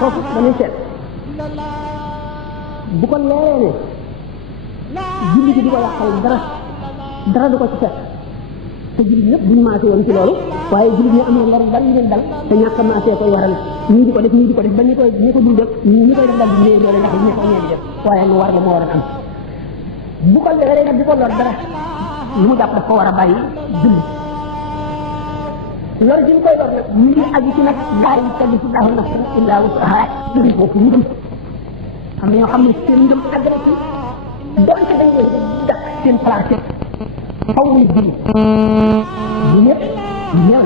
foofu dañuy seet bu ko leeree ne julli gi di ko yàqal dara du ko ci fekk te jullit ñëpp buñu maasee woon ci loolu waaye jullit ñi am na lor bari leen dal te ñàkk a maasee koy waral ñii di ko def ba ñi ko dul def ñi koy def dal di ñëwee doole ndax ñi ko ñee di def waaye mu war la moo war a am bu ko leeree nag di ko lor dara lu mu jàpp daf ko war a bàyyi julli lor ji mu koy lor nag ñu ngi aju ci nag laa yukallifu llaahu nafsan illaa wus'ahaa julli foofu ñu dem am na ñoo xam ne seen ngëm àgg na ci doonte dañ leen di dàq seen place faw muy julli bu ñëpp ñëw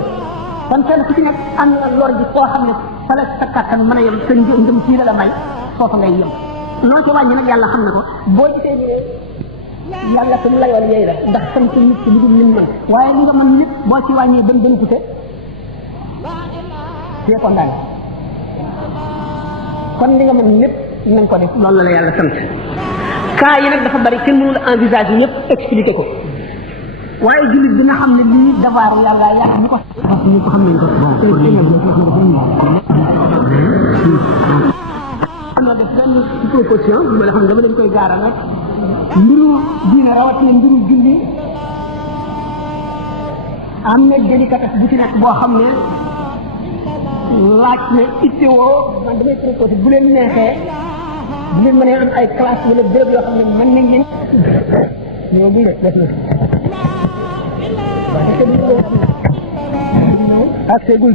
kon kenn ku ci nekk am na lor ji koo xam ne fa la sa kàttan mën a yem sa ngëm fii la may foofa ngay yem loo ci wàññi nag yàlla xam na ko boo gisee ñu ne yàlla ko mu layoon yooyu la ndax sant nit ki lu dul lim mën waaye li nga mën lépp boo ci wàññee bën kute c'est condamné kon li nga mën lépp nañ ko def loolu la yàlla sant cas yi nag dafa bari kenn mënul envisager yëpp expliquer ko waaye jullit bi nga xam ne lii dafa yàlla ñu ko xam nañ ko am na def benn proposition bi ma la xam ne dama leen koy gaaral rek mbiru diine rawatina mbiru julli am na délicatesse bu ci nekk boo xam ne laaj na ittewoo man damay proposé bu leen neexee bu leen mënee am ay classe wala béréb yoo xam ne mën nañ leen ñoo buy def na ak seegul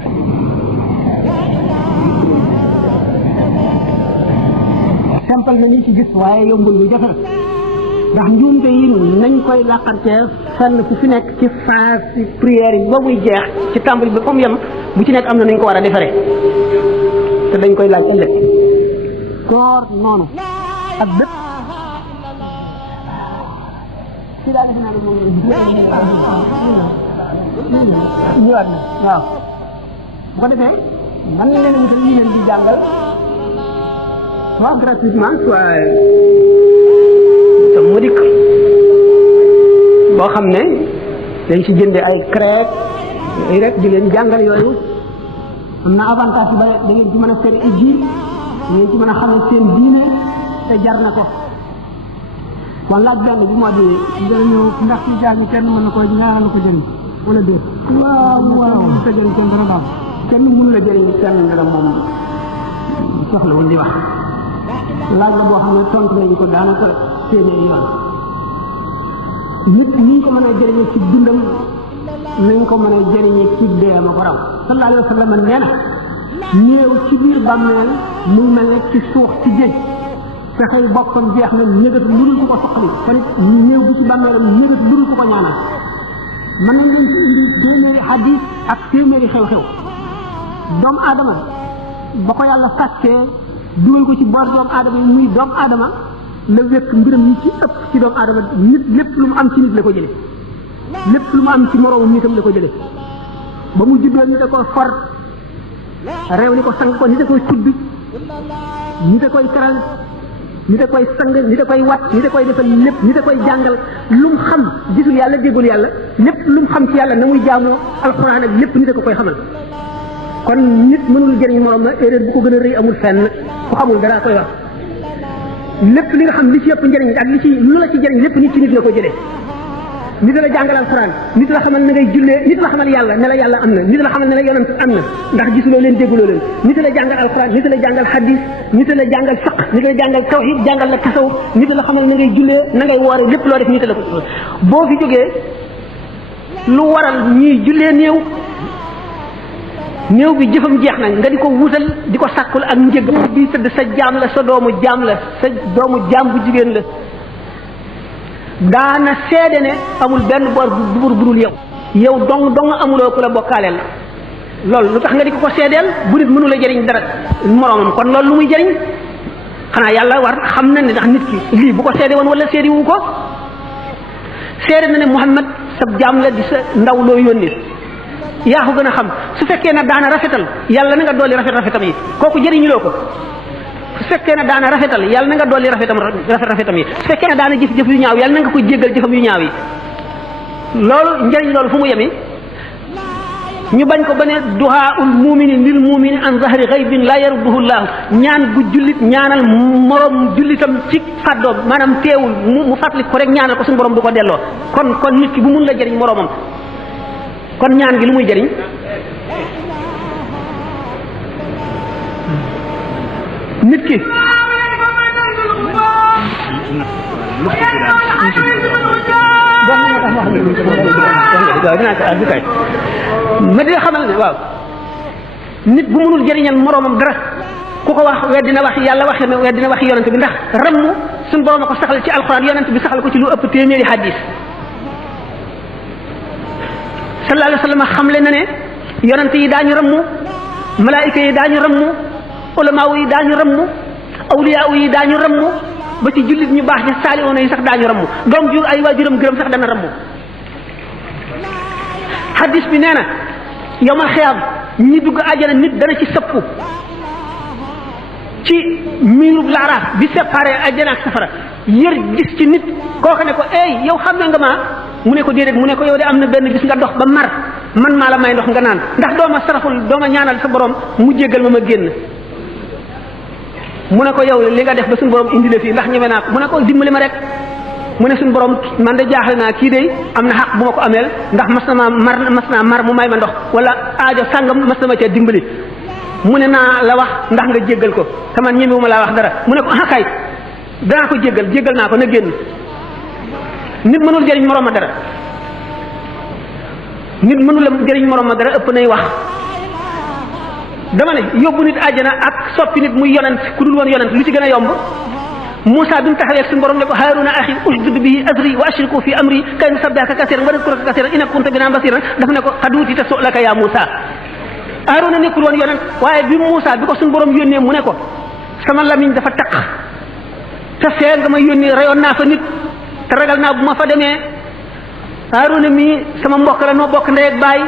simple na ñu ci gis waaye yombul lu jafe ndax njuumte yi nañ koy làqante fenn fu fi nekk ci phase prière yi ba muy jeex ci tàmbali bi comme yem bu ci nekk am na nañ ko war a defaree te dañ koy laaj ëllëg koor noonu ak bépp ci daal dina la moom ñëwaat na waaw bu ko defee man leen wutal ñu leen di jàngal soit gratuitement soit modique boo xam ne dañ ci jënde ay crêpe yooyu rek di leen jàngal yooyu am na avantage yu bare da ngeen ci mën a fere ji da ngeen ci mën a xamal seen diine te jar na ko kon laaj benn bi moo di jëriñu ndax ci jaay mi kenn mën na ko ñaanal ko jënd wala déet waaw sa jëriñ kenn dara daal kenn mënu la jëriñ kenn dara moom soxla woon di wax laaj la boo xam ne tontu nañu ko daanaka téeméeri yoon nit ñi ko mën a jëriñee ci dundam nañ ko mën a jëriñee ci deema ko raw sallallahu alayhi wa sallam nee na néew ci biir bàmmeel muy mel ne ci suux ci géej fexey boppam jeex na ñëgat lu dul ku ko soxali kon it néew bu ci bàmmeelam ñëgat lu dul ku ko ñaanal mën nañ leen ci indi téeméeri hadis ak téeméeri xew-xew doomu aadama ba ko yàlla sàkkee dugal ko ci boor doomu aadama yi muy doomu aadama la wekk mbiram yi ci ëpp ci doomu aadama nit lépp lu mu am ci nit la ko jële lépp lu mu am ci moroomu nitam la ko jële ba mu juddoo nit a koy for réew ni ko sang ko nit a koy tudd nit a koy teral nit a koy sang nit a koy wat nit a koy defal lépp nit a koy jàngal lu mu xam gisul yàlla déggul yàlla lépp lu mu xam ci yàlla na muy jaamoo alxuraan ak lépp nit a ko koy xamal kon nit mënul jëriñ morom na erreur bu ko gën a rëy amul fenn ku xamul dara koy wax lépp li nga xam li ci ëpp njëriñ ak li ci lu la ci jëriñ lépp nit ci nit la ko jëlee nit la jàngal alxuraan nit la xamal na ngay jullee nit la xamal yàlla ne la yàlla am na nit la xamal ne la yonent am na ndax gisuloo leen dégguloo leen nit la jàngal alxuraan nit la jàngal hadis nit la jàngal fiq nit la jàngal tawhid jàngal la tasawuf nit la xamal na ngay jullee na ngay woore lépp loo def nit la ko boo fi jógee lu waral ñuy jullee néew bi jëfam jeex nañ nga di ko wutal di ko sàkkul ak njëg bi tëdd sa jaam la sa doomu jaam la sa doomu jaam bu jigéen la daana seede ne amul benn bor bu budul yow dong amuloo ku la bokkaaleel loolu lu tax nga di ko seedeel bu nit mënu la jëriñ dara moroomam kon loolu lu muy jëriñ xanaa yàlla war xam na ne ndax nit ki lii bu ko seede woon wala seede wu ko seede na ne Muhammad sa jaam la di sa ndaw loo yónni yaa ko gën a xam su fekkee ne daana rafetal yàlla na nga dolli rafetam yi kooku jëriñuloo ko su fekkee ne daana rafetal yàlla na nga dolli rafetam yi su fekkee ne daana jëf yu ñaaw yàlla na nga ko jéggal jëfam yu ñaaw yi loolu njëriñ loolu fu mu yemi ñu bañ ko ba ne duhaa'ul mu'mini lil mu'mini an zahri ghaybin la yarduhu llahu ñaan gu jullit ñaanal morom jullitam ci fàddoom maanaam teewul mu fàttali ko rek ñaanal ko suñu borom du ko delloo kon nit ki bu mun la jëriñ moromam kon ñaan gi lu muy jëriñ nit ki ma di xamal ne waaw nit bu mënul jëriñal moroomam dara ku ko wax weddina wax yàlla waxe ne weddina wax yonent bi ndax rammu suñu borom a ko saxal ci alxuraan yonent bi saxal ko ci lu ëpp téeméeri hadis sallallahu alayhi wa sallam xamle na ne yonent yi daañu rammu malaayika yi daañu rammu ulamaaw yi daañu rammu awliyaaw yi daañu rammu ba ci jullit ñu baax ña saalihoona yi sax daañu rammu doom jur ay waajuram gërëm sax dana rammu hadis bi nee na yowmal xiyaam ñi dugg àjjana nit dana ci sëppu ci miirub laaraaf bi séparé àjjana ak safara yër gis ci nit kooku ne ko ey yow xam nga maa mu ne ko déedéet mu ne ko yow de am na benn bis nga dox ba mar man maa la may ndox nga naan ndax dooma saraxul dooma ñaanal sa borom mu jéggal ma génn mu ne ko yow li nga def ba suñu borom indi la fii ndax ñeme naa ko mu ne ko dimbali ma rek mu ne suñu borom man de jaaxle naa kii de am na xaq bu ma ko ameel ndax mas naa mar mu may ma ndox wala aajo sàngam mas na ma cee dimbali mu ne naa la wax ndax nga jéggal ko te man ñemewu ma laa wax dara mu ne ko ah kay danaa ko jéggal naa ko na génn nit mënul jëriñ moroom ma dara nit mënul jëriñ moroom ma dara ëpp nay wax dama ne yóbbu nit àjjana ak soppi nit muy yonent ku dul woon yonent lu ci gën a yomb Moussa bi mu taxawee ak suñu borom ne ko Haaruna axi ushdud bihi azri wa ashriku fi amri kay nusabbihaka kasiran wa nadhkuraka kasiran innaka kunta bina basiran daf ne ko qad uutita su'laka ya Moussa Haaruna nekkul woon yonent waaye bi Moussa bi ko suñu borom yónnee mu ne ko sama lamiñ dafa taq te fee nga ma yónni rayoon naa fa nit te ragal naa bu ma fa demee Haaruna mii sama mbokk la noo bokk ndey ak baay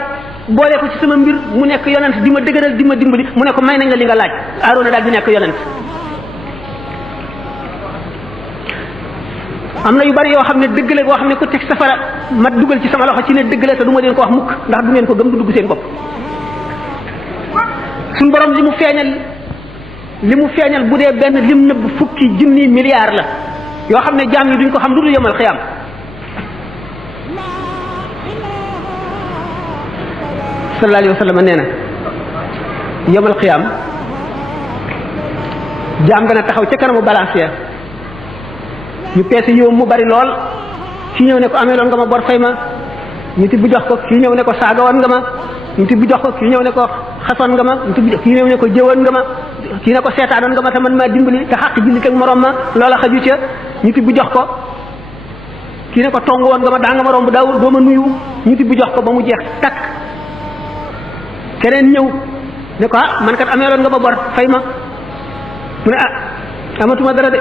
boole ko ci sama mbir mu nekk yonent di ma dëgëral di ma dimbali mu ne ko may nañ la li nga laaj Haaruna daal di nekk yonent am na yu bari yoo xam ne dëgg la boo xam ne ku teg safara ma dugal ci sama loxo ci ne dëgg la te du ma leen ko wax mukk ndax du ngeen ko gëm du dugg seen bopp suñ borom li mu feeñal bu dee benn lim nëbb fukki junni milliards la yoo xam ne jaam yi duñ ko xam lu dul yemal xiyaam sallallahu alayhi wa sallam nee na yemal xiyaam jaam gën a taxaw ca kanamu balance ya ñu peese yow mu bari lool kii ñëw ne ko ameeloon nga ma bor fay ma ñu tibb jox ko kii ñëw ne ko saagawoon nga ma ñu tibb jox ko kii ñëw ne ko xasoon nga ma ñu tibb kii ñëw ne ko jëwoon nga ma kii ne ko seetaanoon nga ma te man maa dimbali te xàq jullit ak morom ma loola xaju ca ñu tibb jox ko kii ne ko tong woon nga ma daa nga ma romb daawul doo ma nuyu ñu tibb jox ko ba mu jeex takk keneen ñëw ne ko ah man kat ameeloon nga ma bor fay ma mu ne ah amatuma dara de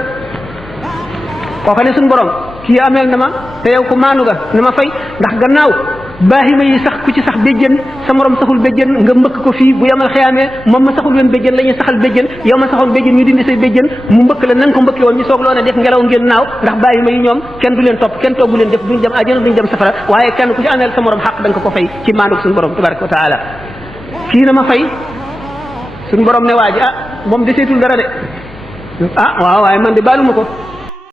kooka ne suñu borom kii ameel na ma te yow ko maanu nga na ma fay ndax gannaaw baahima yi sax ku ci sax béjjën sa morom saxul béjjën nga mbëkk ko fii bu yamal xiyaamee moom ma saxul woon béjjën la ñuy saxal béjjën yow ma saxoon béjjën ñu dindi say béjjën mu mbëkk la na nga ko mbëkkee woon ñu soog loo ne def ngelaw ngeen naaw ndax baahima yi ñoom kenn du leen topp kenn toggu leen def duñ dem àjjana duñ dem safara waaye kenn ku ci ameel sa morom xaq da nga ko fay ci maanduk suñu borom tabaraka wa taala kii na ma fay suñu borom ne waa ji moom deseetul dara de waaw waaye man de baaluma ko